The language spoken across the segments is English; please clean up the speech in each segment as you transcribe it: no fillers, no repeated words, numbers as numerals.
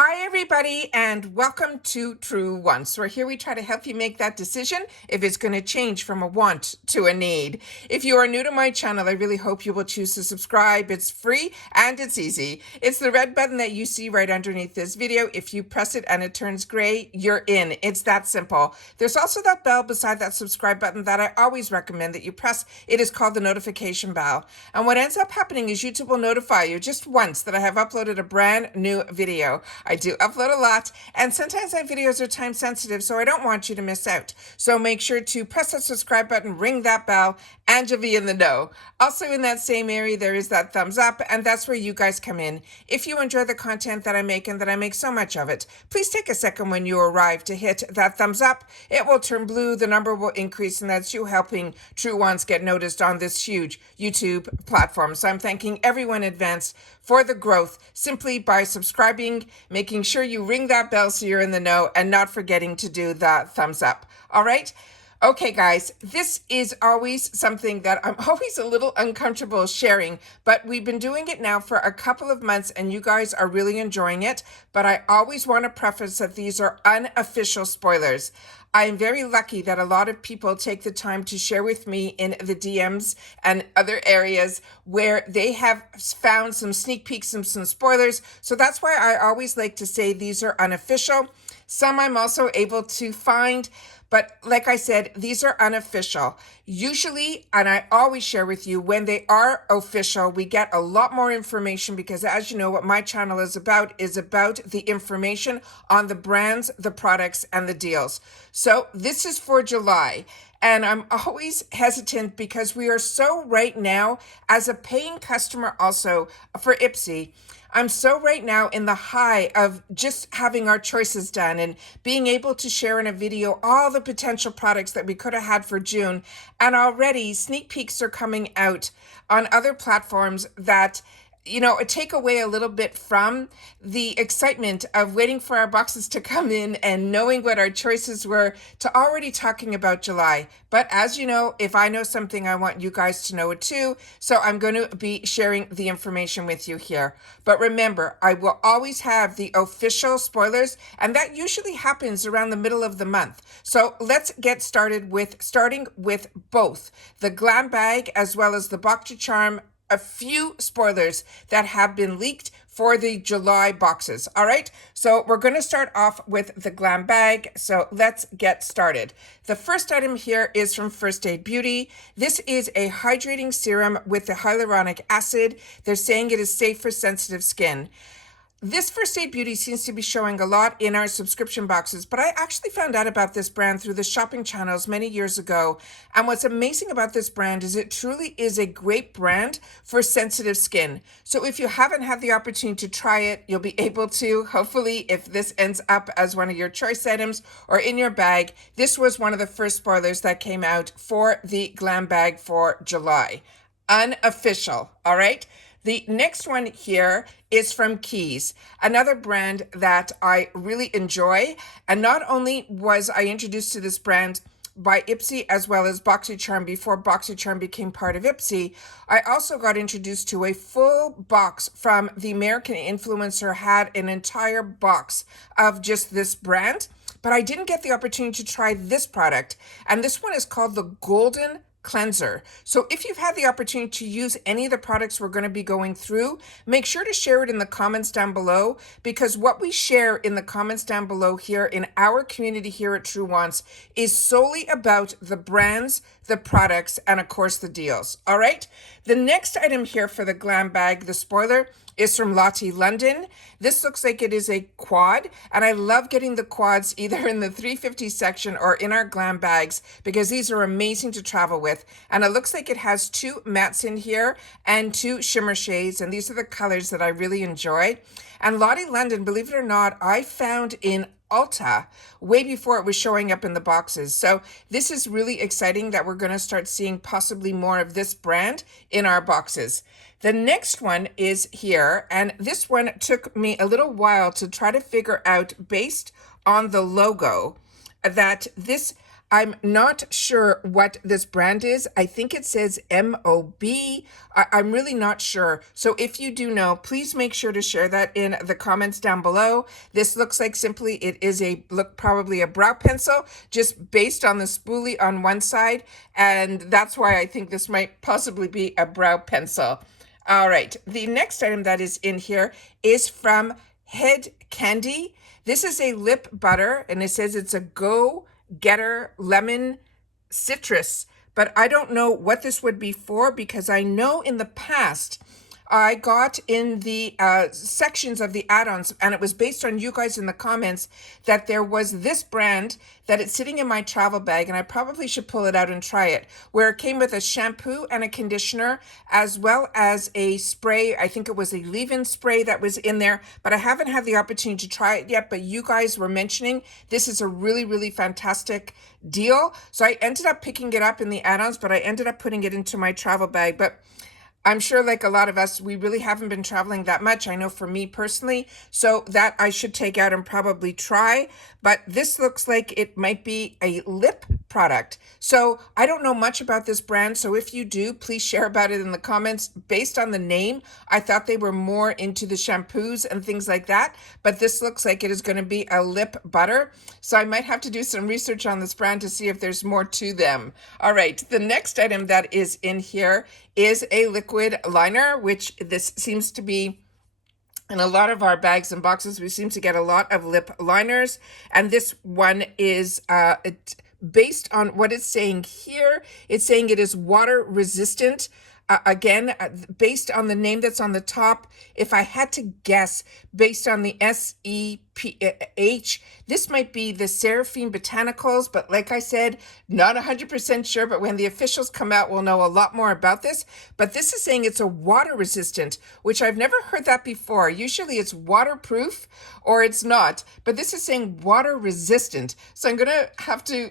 Hi, everybody, and welcome to True Wants, where here we try to help you make that decision if it's going to change from a want to a need. If you are new to my channel, I really hope you will choose to subscribe. It's free and it's easy. It's the red button that you see right underneath this video. If you press it and it turns gray, you're in. It's that simple. There's also that bell beside that subscribe button that I always recommend that you press. It is called the notification bell. And what ends up happening is YouTube will notify you just once that I have uploaded a brand new video. I do upload a lot, and sometimes my videos are time sensitive, so I don't want you to miss out. So make sure to press that subscribe button, ring that bell, and you'll be in the know. Also in that same area, there is that thumbs up, and that's where you guys come in. If you enjoy the content that I make and that I make so much of it, please take a second when you arrive to hit that thumbs up. It will turn blue, the number will increase, and that's you helping True Ones get noticed on this huge YouTube platform. So I'm thanking everyone in advance for the growth simply by subscribing, making sure you ring that bell so you're in the know, and not forgetting to do the thumbs up. All right? Okay, guys, this is always something that I'm always a little uncomfortable sharing, but we've been doing it now for a couple of months and you guys are really enjoying it. But I always want to preface that these are unofficial spoilers. I am very lucky that a lot of people take the time to share with me in the DMs and other areas where they have found some sneak peeks and some spoilers. So that's why I always like to say these are unofficial. Some I'm also able to find, but like I said, these are unofficial. Usually, and I always share with you, when they are official, we get a lot more information because, as you know, what my channel is about the information on the brands, the products, and the deals. So this is for July. And I'm always hesitant because we are so right now, as a paying customer also for IPSY, I'm so right now in the high of just having our choices done and being able to share in a video all the potential products that we could have had for June. And already sneak peeks are coming out on other platforms that, you know, take away a little bit from the excitement of waiting for our boxes to come in and knowing what our choices were to already talking about July. But as you know, if I know something, I want you guys to know it too. So I'm going to be sharing the information with you here. But remember, I will always have the official spoilers, and that usually happens around the middle of the month. So let's get started with starting with both the GlamBag as well as the Boxycharm. A few spoilers that have been leaked for the July boxes. All right, so we're going to start off with the GlamBag. So let's get started. The first item here is from First Aid Beauty. This is a hydrating serum with the hyaluronic acid. They're saying it is safe for sensitive skin. This First Aid Beauty seems to be showing a lot in our subscription boxes, but I actually found out about this brand through the shopping channels many years ago. And what's amazing about this brand is it truly is a great brand for sensitive skin. So if you haven't had the opportunity to try it, you'll be able to, hopefully, if this ends up as one of your choice items or in your bag. This was one of the first spoilers that came out for the GlamBag for July. Unofficial, all right? The next one here is from Keys, another brand that I really enjoy. And not only was I introduced to this brand by IPSY as well as Boxycharm before Boxycharm became part of IPSY, I also got introduced to a full box from the American influencer, had an entire box of just this brand, but I didn't get the opportunity to try this product. And this one is called the Golden Cleanser. So if you've had the opportunity to use any of the products we're going to be going through, make sure to share it in the comments down below, because what we share in the comments down below here in our community here at True Wants is solely about the brands, the products, and of course the deals. All right. The next item here for the GlamBag, the spoiler, is from Lottie London. This looks like it is a quad, and I love getting the quads either in the 350 section or in our GlamBags because these are amazing to travel with. And it looks like it has 2 mattes in here and 2 shimmer shades, and these are the colors that I really enjoy. And Lottie London, believe it or not, I found in Ulta way before it was showing up in the boxes. So this is really exciting that we're going to start seeing possibly more of this brand in our boxes. The next one is here, and this one took me a little while to try to figure out based on the logo that this I'm not sure what this brand is. I think it says MOB. I'm really not sure. So if you do know, please make sure to share that in the comments down below. This looks like simply it is probably a brow pencil, just based on the spoolie on one side. And that's why I think this might possibly be a brow pencil. All right, the next item that is in here is from Head Candy. This is a lip butter, and it says it's a Go Getter Lemon Citrus, but I don't know what this would be for, because I know in the past I got in the sections of the add-ons, and it was based on you guys in the comments, that there was this brand that it's sitting in my travel bag, and I probably should pull it out and try it, where it came with a shampoo and a conditioner, as well as a spray. I think it was a leave-in spray that was in there, but I haven't had the opportunity to try it yet. But you guys were mentioning this is a really, really fantastic deal. So I ended up picking it up in the add-ons, but I ended up putting it into my travel bag. But I'm sure, like a lot of us, we really haven't been traveling that much. I know for me personally, so that I should take out and probably try. But this looks like it might be a lip product. So I don't know much about this brand. So if you do, please share about it in the comments. Based on the name, I thought they were more into the shampoos and things like that. But this looks like it is going to be a lip butter. So I might have to do some research on this brand to see if there's more to them. All right, the next item that is in here is a liquid liner, which this seems to be in a lot of our bags and boxes. We seem to get a lot of lip liners, and this one is based on what it's saying here. It's saying it is water resistant. Again, based on the name that's on the top, if I had to guess, based on the SEPH, this might be the Seraphine Botanicals, but like I said, not 100% sure, but when the officials come out, we'll know a lot more about this. But this is saying it's a water resistant, which I've never heard that before. Usually it's waterproof or it's not, but this is saying water resistant. So I'm going to have to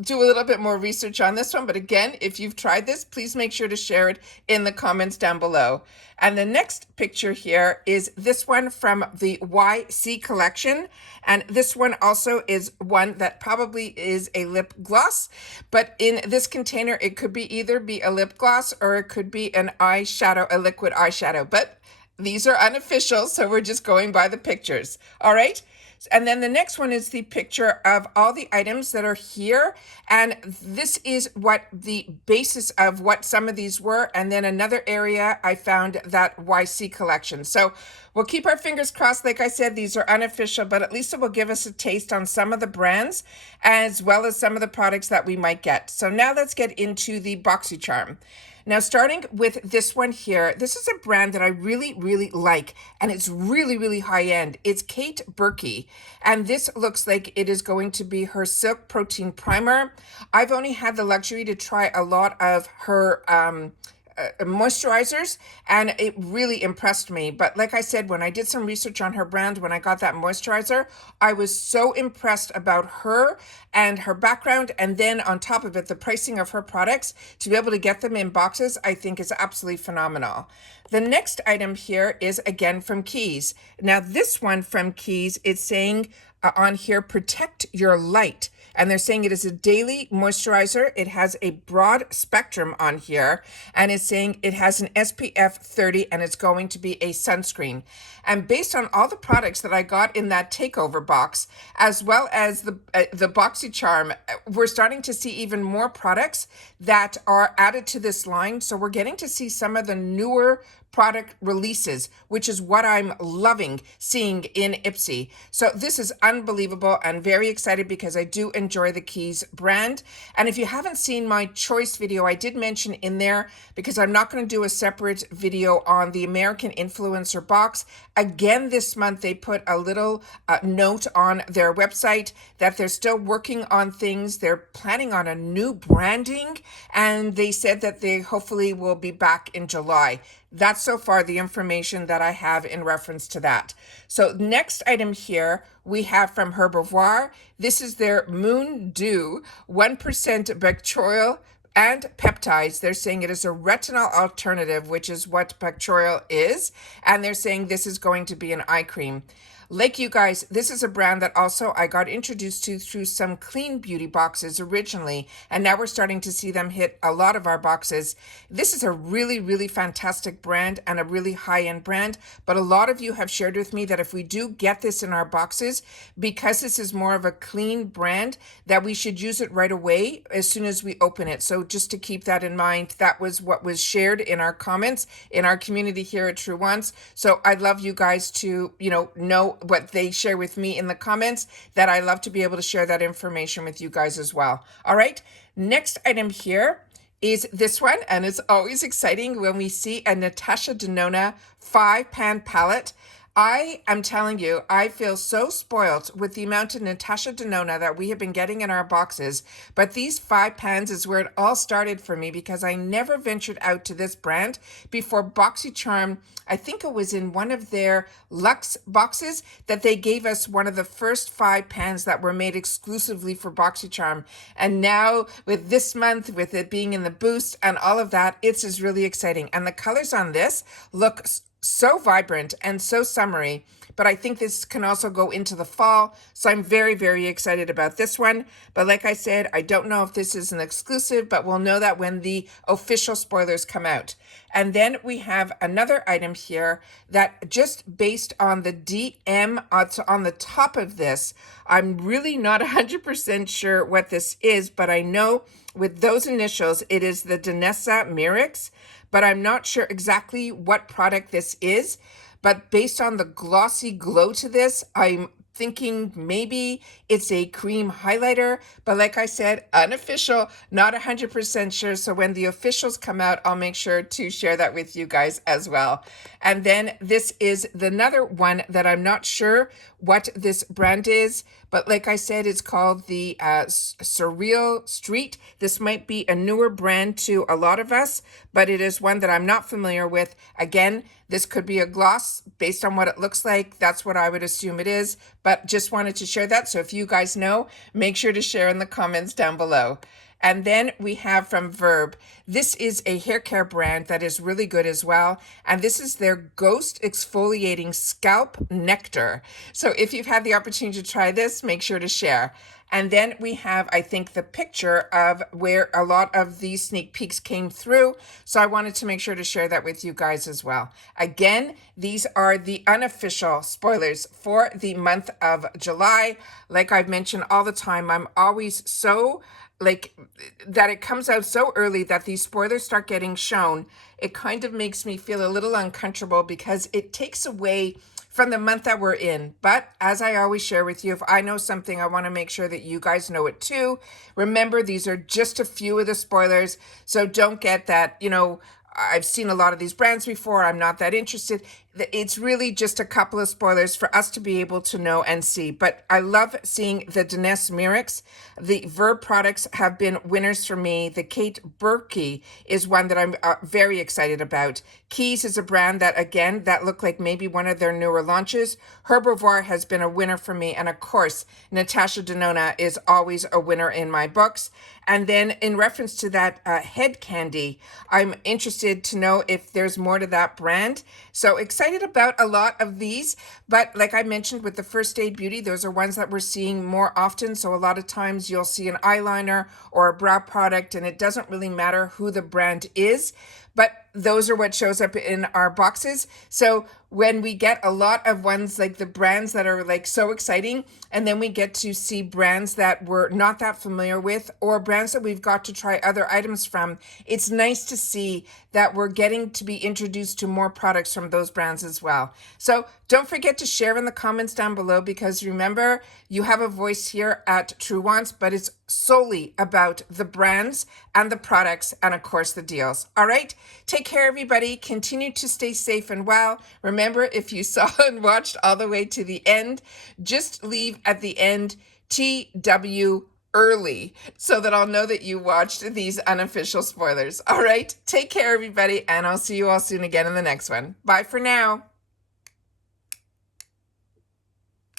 do a little bit more research on this one. But again, if you've tried this, please make sure to share it in the comments down below. And the next picture here is this one from the YC collection. And this one also is one that probably is a lip gloss. But in this container, it could be either be a lip gloss or it could be an eyeshadow, a liquid eyeshadow. But these are unofficial, so we're just going by the pictures. All right. And then the next one is the picture of all the items that are here. And this is what the basis of what some of these were. And then another area I found that YC collection. So we'll keep our fingers crossed. Like I said, these are unofficial, but at least it will give us a taste on some of the brands as well as some of the products that we might get. So now let's get into the Boxycharm. Now, starting with this one here, this is a brand that I really, really like, and it's really, really high end. It's Kate Berkey, and this looks like it is going to be her Silk Protein Primer. I've only had the luxury to try a lot of her moisturizers, and it really impressed me. But like I said, when I did some research on her brand, when I got that moisturizer, I was so impressed about her and her background, and then on top of it, the pricing of her products. To be able to get them in boxes, I think is absolutely phenomenal. The next item here is again from Keys. Now this one from Keys, it's saying on here, protect your light. And they're saying it is a daily moisturizer. It has a broad spectrum on here. And it's saying it has an SPF 30 and it's going to be a sunscreen. And based on all the products that I got in that takeover box, as well as the Boxycharm, we're starting to see even more products that are added to this line. So we're getting to see some of the newer product releases, which is what I'm loving seeing in IPSY. So this is unbelievable and very excited because I do enjoy the Keys brand. And if you haven't seen my choice video, I did mention in there, because I'm not going to do a separate video on the American Influencer box. Again, this month they put a little note on their website that they're still working on things. They're planning on a new branding, and they said that they hopefully will be back in July. That's so far the information that I have in reference to that. So next item here we have from Herbovoir. This is their Moon Dew 1% bacterial and peptides. They're saying it is a retinol alternative, which is what Pectorial is. And they're saying this is going to be an eye cream. Like you guys, this is a brand that also I got introduced to through some clean beauty boxes originally, and now we're starting to see them hit a lot of our boxes. This is a really, really fantastic brand and a really high-end brand, but a lot of you have shared with me that if we do get this in our boxes, because this is more of a clean brand, that we should use it right away as soon as we open it. So just to keep that in mind, that was what was shared in our comments in our community here at True Once. So I'd love you guys to, know what they share with me in the comments, that I love to be able to share that information with you guys as well. All right, next item here is this one, and it's always exciting when we see a Natasha Denona 5-pan palette. I am telling you, I feel so spoiled with the amount of Natasha Denona that we have been getting in our boxes. But these 5 pans is where it all started for me, because I never ventured out to this brand before Boxycharm. I think it was in one of their Luxe boxes that they gave us one of the first 5 pans that were made exclusively for Boxycharm. And now with this month, with it being in the boost and all of that, it's just really exciting. And the colors on this look so vibrant and so summery, but I think this can also go into the fall. So I'm very, very excited about this one. But like I said, I don't know if this is an exclusive, but we'll know that when the official spoilers come out. And then we have another item here that just based on the DM on the top of this, I'm really not 100% sure what this is, but I know with those initials, it is the Danirix, but I'm not sure exactly what product this is. But based on the glossy glow to this, I'm thinking maybe it's a cream highlighter, but like I said, unofficial, not 100% sure. So when the officials come out, I'll make sure to share that with you guys as well. And then this is another one that I'm not sure what this brand is, but like I said, it's called the Surreal Street. This might be a newer brand to a lot of us, but it is one that I'm not familiar with. Again, this could be a gloss based on what it looks like. That's what I would assume it is, but just wanted to share that. So if you guys know, make sure to share in the comments down below. And then we have from Verb. This is a hair care brand that is really good as well. And this is their Ghost Exfoliating Scalp Nectar. So if you've had the opportunity to try this, make sure to share. And then we have, I think, the picture of where a lot of these sneak peeks came through. So I wanted to make sure to share that with you guys as well. Again, these are the unofficial spoilers for the month of July. Like I've mentioned all the time, I'm always so that it comes out so early that these spoilers start getting shown. It kind of makes me feel a little uncomfortable because it takes away from the month that we're in. But as I always share with you, if I know something, I want to make sure that you guys know it too. Remember, these are just a few of the spoilers. So don't get that, I've seen a lot of these brands before, I'm not that interested. It's really just a couple of spoilers for us to be able to know and see. But I love seeing the Danirix. The Verb products have been winners for me. The Berkey is one that I'm very excited about. Keys is a brand that, again, that looked like maybe one of their newer launches. Herbivore has been a winner for me. And of course, Natasha Denona is always a winner in my books. And then in reference to that head candy, I'm interested to know if there's more to that brand. So excited about a lot of these, but like I mentioned with the First Aid Beauty, those are ones that we're seeing more often. So a lot of times you'll see an eyeliner or a brow product and it doesn't really matter who the brand is, but those are what shows up in our boxes. So when we get a lot of ones like the brands that are like so exciting, and then we get to see brands that we're not that familiar with or brands that we've got to try other items from, it's nice to see that we're getting to be introduced to more products from those brands as well. So don't forget to share in the comments down below, because remember, you have a voice here at True Once, but it's solely about the brands and the products and of course the deals. All right, take care everybody, continue to stay safe and well. Remember, if you saw and watched all the way to the end, just leave at the end TW early so that I'll know that you watched these unofficial spoilers. All right, take care everybody, and I'll see you all soon again in the next one. Bye for now.